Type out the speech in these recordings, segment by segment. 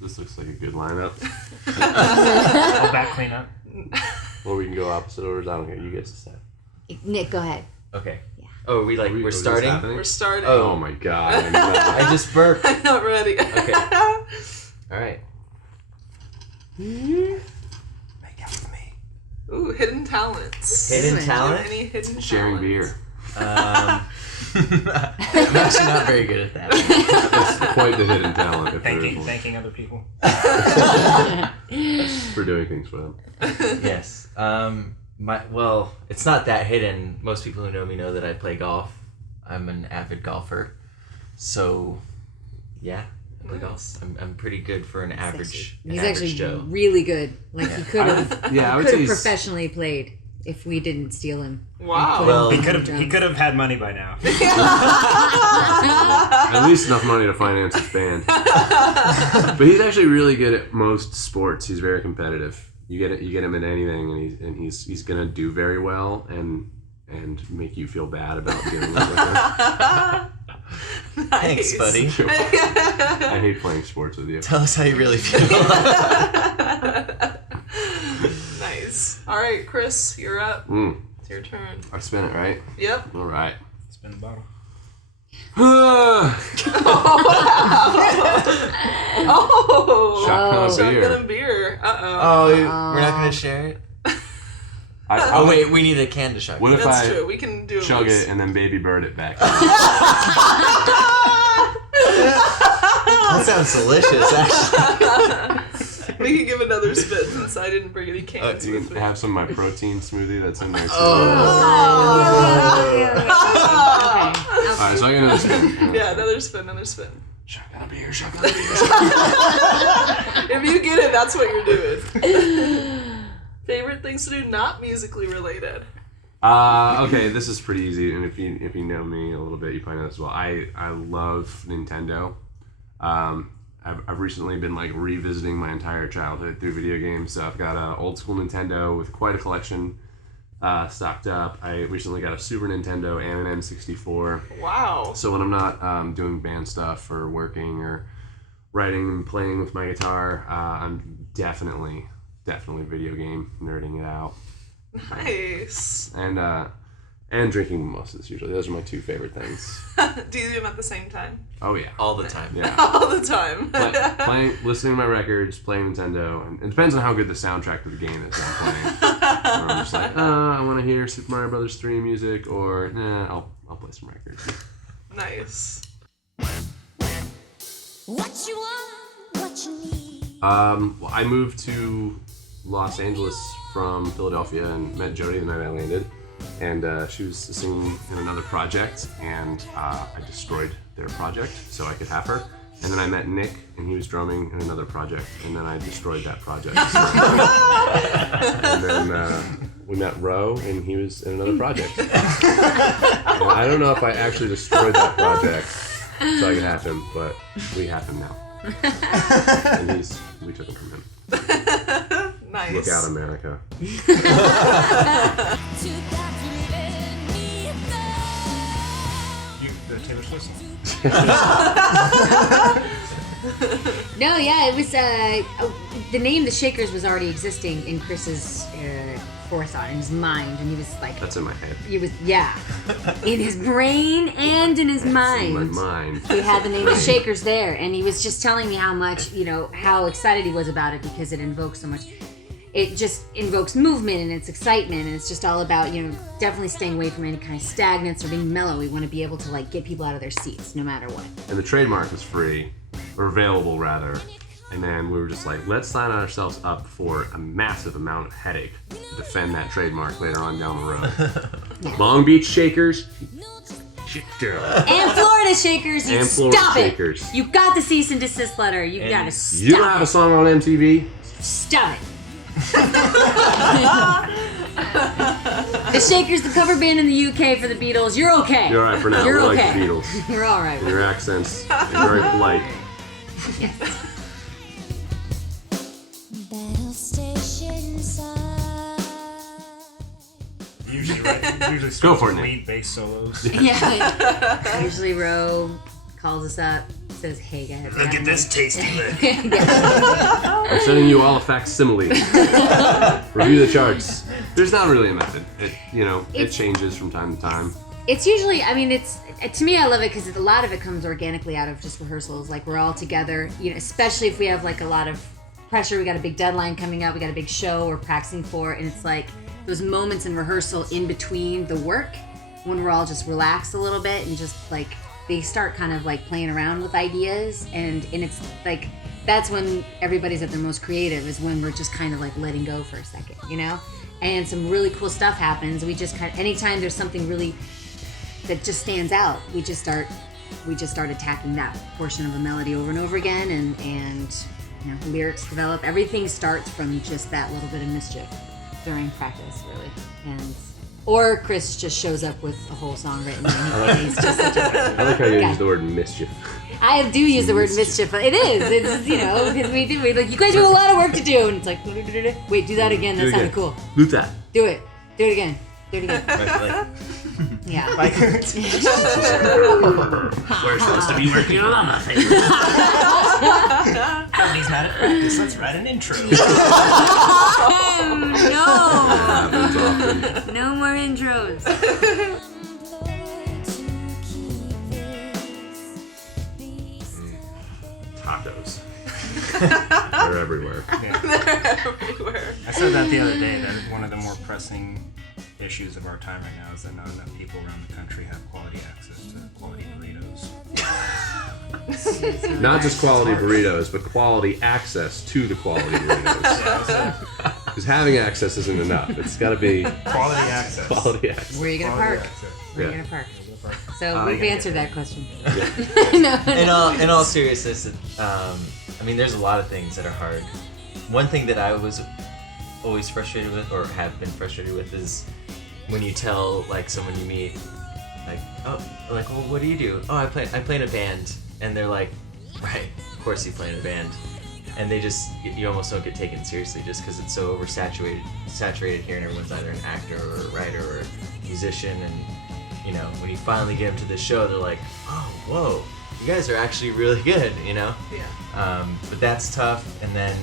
This looks like a good lineup. I'll back clean up. Or we can go opposite orders. I don't care. You guys decide. Nick, go ahead. Okay. Yeah. Oh, we're starting? We're starting. Oh my god. I just burped. I'm not ready. Okay. All right. Make out with me. Ooh, hidden talents. Hidden Do you talent? have any hidden Sharing talents? beer. I'm actually not very good at that. That's quite the hidden talent. If there is one. Thanking other people. For doing things for them. Yes. Well, it's not that hidden. Most people who know me know that I play golf. I'm an avid golfer. So, yeah, I play golf. I'm pretty good for an average He's average actually Joe. really good. Like he could have I would say he's professionally played if we didn't steal him. Wow. Well, He could have had money by now. at least enough money to finance his band. But he's actually really good at most sports. He's very competitive. You get him in anything, and he's gonna do very well and make you feel bad about dealing with him. Thanks, buddy. I hate playing sports with you. Tell us how you really feel. Nice. All right, Chris, you're up. It's your turn. I spin it, right? Yep. All right. Spin the bottle. Oh, Shotgun and beer. Oh, we're not going to share it? Oh, wait, we need a can to shotgun. What if That's I true. We can do chug this. it and then baby bird it back? That sounds delicious, actually. We can give another spin since I didn't bring any cans You with can me. have some of my protein smoothie that's in there too. Alright, so I get another spin. Yeah, another spin. Shotgun a beer. If you get it, that's what you're doing. Favorite things to do not musically related? Okay, this is pretty easy, and if you know me a little bit, you probably know this as well. I love Nintendo. I've recently been like revisiting my entire childhood through video games. So I've got an old school Nintendo with quite a collection stocked up. I recently got a Super Nintendo and an N64. Wow. So when I'm not doing band stuff or working or writing and playing with my guitar, I'm definitely video game nerding it out. Nice. And drinking mimosas usually. Those are my two favorite things. Do you do them at the same time? Oh yeah. All the time. Yeah. All the time. Listening to my records, playing Nintendo, and it depends on how good the soundtrack to the game is that I'm playing. Or I'm just like, I want to hear Super Mario Brothers 3 music, or I'll play some records. Nice. What you want, what you need. Well, I moved to Los Angeles from Philadelphia and met JODIE the night I landed. And she was singing in another project, and I destroyed their project so I could have her. And then I met Nick, and he was drumming in another project, and then I destroyed that project. And then we met Ro, and he was in another project. And I don't know if I actually destroyed that project so I could have him, but we have him now. And we took him from him. Nice. Look out, America. The Taylor Swift song. No, yeah, it was the name The Shakers was already existing in Chris's forethought, in his mind, and he was like, That's in my head. he was in his brain and in his mind. In my mind. He had the name The Shakers there, and he was just telling me how much, how excited he was about it because it invokes so much. It just invokes movement and it's excitement, and it's just all about, definitely staying away from any kind of stagnance or being mellow. We want to be able to get people out of their seats no matter what. And the trademark was free, or available rather. And then we were just like, let's sign ourselves up for a massive amount of headache to defend that trademark later on down the road. Yeah. Long Beach Shakers. Shit, And Florida Shakers, you And Florida stop Shakers. it. You got the cease and desist letter. You got to stop You don't have a song on MTV? Stop it. The Shakers, the cover band in the UK for the Beatles. You're okay. You're alright for now. You're We're okay. like the Beatles. You're all right. And your accents are very polite. Yes. Battle station side. Usually Go for it, Nick. lead bass solos. Yeah. Usually Ro calls us up, says, "Hey guys, Look at this tasty lick. I'm sending you all a facsimile. Review the charts. There's not really a method. It changes from time to time. It's usually, I mean, to me, I love it because a lot of it comes organically out of just rehearsals. Like, we're all together, especially if we have like a lot of pressure. We got a big deadline coming up. We got a big show we're practicing for. And it's like those moments in rehearsal in between the work when we're all just relaxed a little bit and just like, they start kind of like playing around with ideas. And it's like, that's when everybody's at their most creative, is when we're just kind of like letting go for a second, And some really cool stuff happens. We just anytime there's something really that just stands out, we just start attacking that portion of a melody over and over again, and lyrics develop. Everything starts from just that little bit of mischief during practice, really. Or Chris just shows up with a whole song written, and he's just such a I like how you guy. use the word mischief. I do use the word mischief, but it is. It's because we like, you guys have a lot of work to do, and it's like, wait, do that again. That sounded cool. Do that. Do it again. Do it again. Yeah. Like, we're supposed to be working on nothing. Cody's not at practice. Let's write an intro. No. No more intros. Tacos. They're everywhere. They're everywhere. I said that the other day, that one of the more pressing issues of our time right now is that not enough people around the country have quality access to quality burritos. Not just quality burritos, but quality access to the quality burritos. Because having access isn't enough. It's got to be Quality access. quality access. Where are you gonna Quality park? access. Where are you Yeah. gonna park? So we've answered that question. In all seriousness, I mean, there's a lot of things that are hard. One thing that I was always frustrated with, or have been frustrated with, is when you tell like someone you meet, well, what do you do? Oh, I play in a band, and they're like, right, of course you play in a band, and you almost don't get taken seriously just because it's so saturated here, and everyone's either an actor or a writer or a musician, and when you finally get them to the show, they're like, oh, whoa, you guys are actually really good, Yeah. But that's tough, and then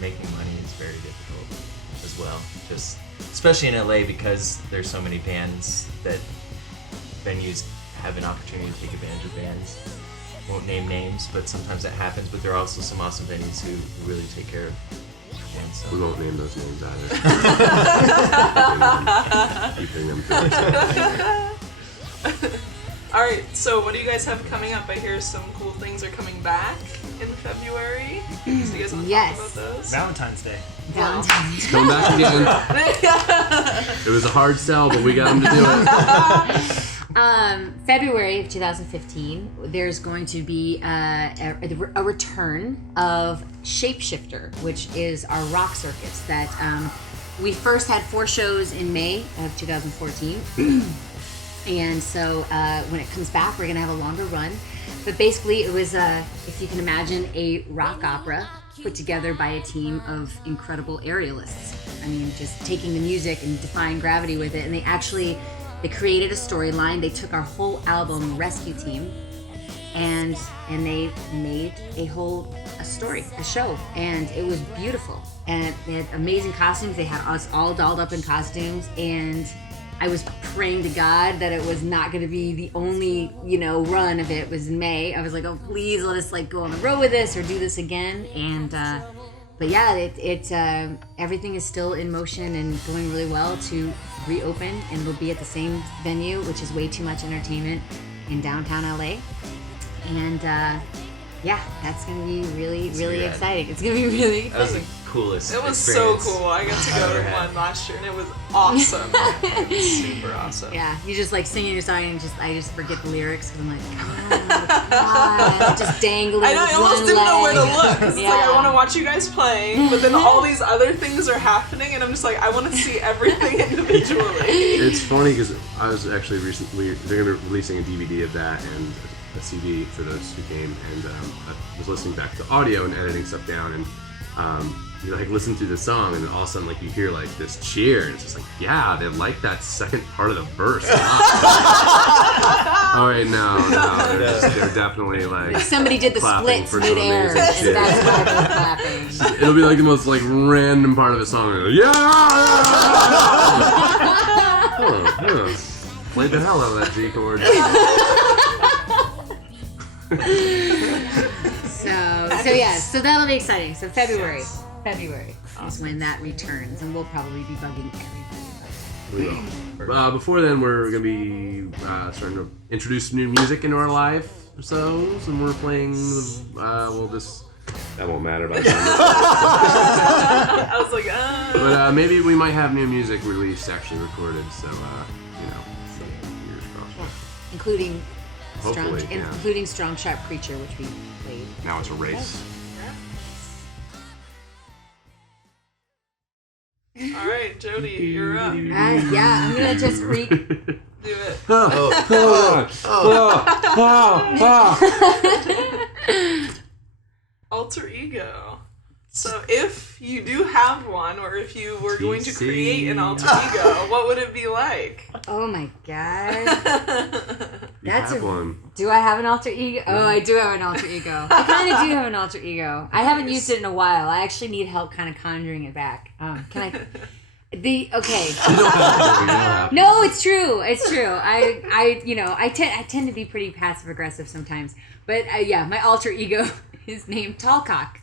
making money is very difficult as well. Just especially in LA, because there's so many bands that venues have an opportunity to take advantage of bands. Won't name names, but sometimes that happens. But there are also some awesome venues who really take care of bands. We So. won't name those names either. Keeping them to ourselves. All right. So, what do you guys have coming up? I hear some cool things are coming back in February. So you guys want to Yes. talk about those? Valentine's Day. Valentine's. Come back again. It was a hard sell, but we got them to do it. February of 2015, there's going to be a return of Shapeshifter, which is our rock circus that we first had 4 shows in May of 2014. And so when it comes back, we're going to have a longer run. But basically, it was, if you can imagine, a rock opera put together by a team of incredible aerialists. I mean, just taking the music and defying gravity with it. And they created a storyline. They took our whole album, Rescue Team, and they made a story, a show. And it was beautiful. And they had amazing costumes. They had us all dolled up in costumes. And I was praying to God that it was not going to be the only, run of it was in May. I was like, oh, please let us go on the road with this or do this again. And, but yeah, everything is still in motion and going really well to reopen, and we'll be at the same venue, which is Way Too Much Entertainment in downtown LA. And, yeah, that's going to be really, really rad. exciting. It's going to be really That was exciting. the coolest. It was so experience cool. I got to I've go ever to had. one last year, and it was awesome. It was super awesome. Yeah, you just singing your song and I just forget the lyrics because I'm like, oh God, just dangling. I know, with I almost one didn't know where to leg. look. 'Cause it's like, I Yeah. want to watch you guys playing, but then all these other things are happening, and I'm just like, I want to see everything individually. It's funny because I was actually recently, they're going to be releasing a DVD of that and a CD for those who came, and I was listening back to audio and editing stuff down, and you like listen to the song, and then all of a sudden like you hear like this cheer, and it's just like, yeah, they like that second part of the verse. Oh wait, no, they're definitely like Somebody did the clapping splits for some mid-air, amazing and shit. that's why they're clapping. It'll be like the most like random part of the song. And yeah. Played the hell out of that G chord. So that'll be exciting. So February is when that returns, and we'll probably be bugging everybody about it. Before then, we're gonna be starting to introduce new music into our live shows, and we're playing. That won't matter by the time. I was like, But maybe we might have new music released, actually recorded. So years crossed. Including Hopefully, yeah. including Strong Sharp Creature, which we played. Now it's a race. all right, Jodie, you're up. Yeah, I'm gonna just read. Do it. Alter ego. So if you do have one, or if you were going to create an alter ego, what would it be like? Oh my god. That's one. Do I have an alter ego? Oh, I do have an alter ego. I kind of do have an alter ego. I haven't used it in a while. I actually need help kind of conjuring it back. Can I? Okay. You don't have to. No, it's true. It's true. I tend to be pretty passive aggressive sometimes. But yeah, my alter ego is named Tallcock.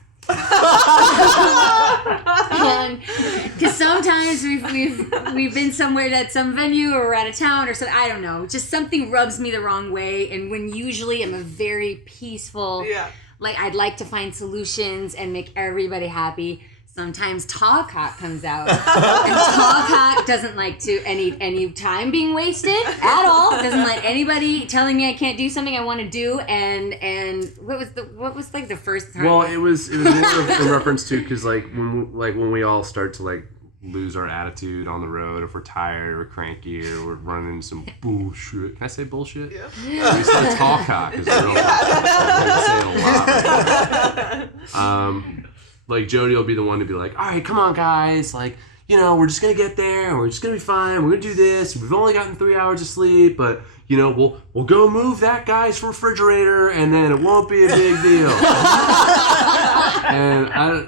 And because sometimes we've been somewhere at some venue, or we're out of town, or something, I don't know, just something rubs me the wrong way, and when usually I'm a very peaceful, like I'd like to find solutions and make everybody happy. Sometimes Tallcock comes out, and Tallcock doesn't like to any time being wasted at all. Doesn't like anybody telling me I can't do something I want to do. And what was like the first time? Well, it was more of a reference to, because when we all start to like lose our attitude on the road, if we're tired or cranky or we're running into some bullshit. Can I say bullshit? Yeah. We said Tallcock is a real say it a lot. Like Jodie will be the one to be like, all right, come on guys, like, we're just gonna get there, and we're just gonna be fine. We're gonna do this. We've only gotten 3 hours of sleep, but we'll go move that guy's refrigerator, and then it won't be a big deal. and I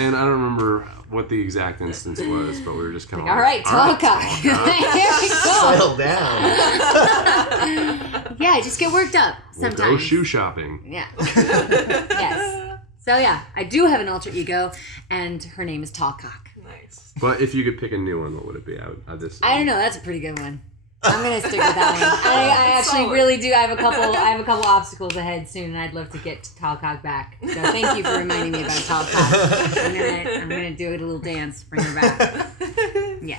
don't remember what the exact instance was, but we were just kind of all right, Tallcock. Here we go. Settle down. Yeah, just get worked up sometimes. We'll go shoe shopping. Yeah. Yes. So yeah, I do have an alter ego, and her name is Tallcock. Nice. But if you could pick a new one, what would it be? I don't know. That's a pretty good one. I'm gonna stick with that one. I actually really do. I have a couple obstacles ahead soon, and I'd love to get Tallcock back. So thank you for reminding me about Tallcock. I'm gonna do a little dance, bring her back. Yeah.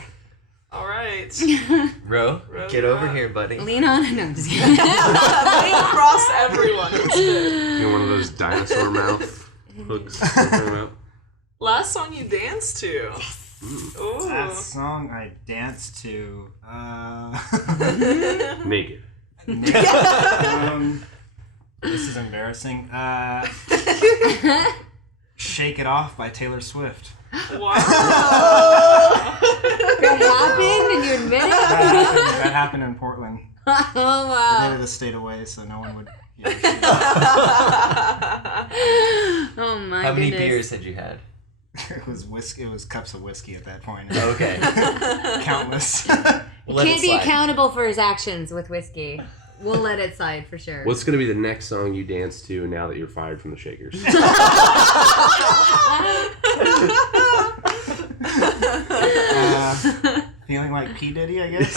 All right. Ro, get over here, buddy. Lean on. No, I'm just kidding. Lean across everyone. One of those dinosaur mouth hooks. Last song you danced to. Ooh. That song I danced to. Naked. This is embarrassing. Shake It Off by Taylor Swift. Wow. That happened, and you admit it? That happened in Portland. Oh They wow. needed to stay away so no one would. Oh my How many goodness. beers had you had? It was whiskey. It was cups of whiskey at that point. Okay. Countless. We'll Can't be accountable for his actions with whiskey. We'll let it slide for sure. What's going to be the next song you dance to now that you're fired from the Shakers? Feeling like P. Diddy, I guess.